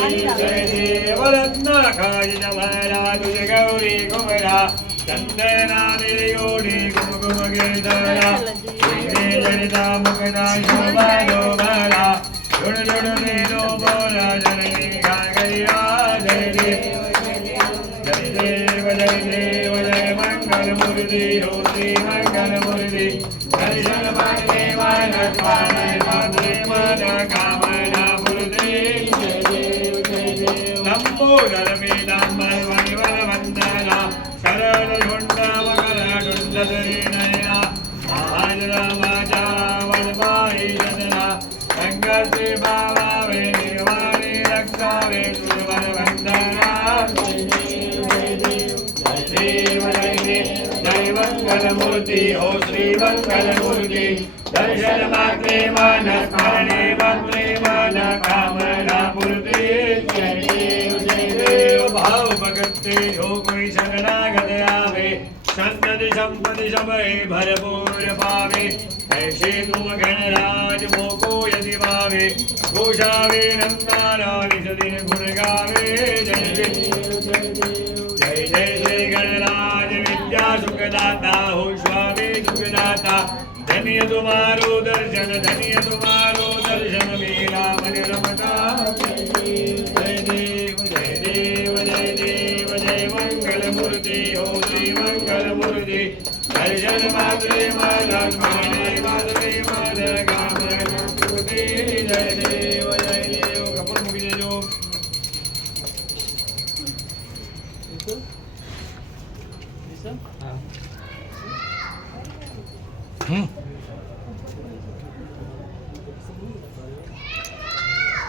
जय देव रत्नाकाय जमला तुझे गौरी कुमरा चंदना नियोडी कुमकुम गिरधरा जनिता मुखदा शोभा डोबरा जुड़ जुड़ नीलो बोला जननी गागरिया जय देव जय मंगल मूर्ति हो श्री मंगल मूर्ति दर्शन पाने वाला पाने माते मन कामना मूर्ति लंबोदर वेदांबर वनिवर वंदना शरण झुंड मकर ढुंड नयना महाजरा वाजा वनपाई जदना संगति बाबा वे निर्वाणी रक्षा वे सुरवर वंदना जय मंगल मूर्ति हो श्री मंगल मूर्ति दर्शन मात्रे मन स्मरणे मंत्रे मन कामना मूर्ति जय देव भाव भगते हो कोई शरणागत आवे संतति संपत्ति समय भरपूर पावे ऐसे तुम गणराज मोको यदि पावे गोशावे नंदारा दिन गुण गावे जय जय श्री गणराज विद्या सुखदाता हो स्वामी सुखदाता धन्य तुम्हारो दर्शन मेरा मन रमता जय देव जय मंगल मूर्ति हो श्री मंगल मूर्ति दर्शन मात्रे मन स्मरणे मात्रे मन कामना मूर्ति जय देव कपूर मुखी जय जो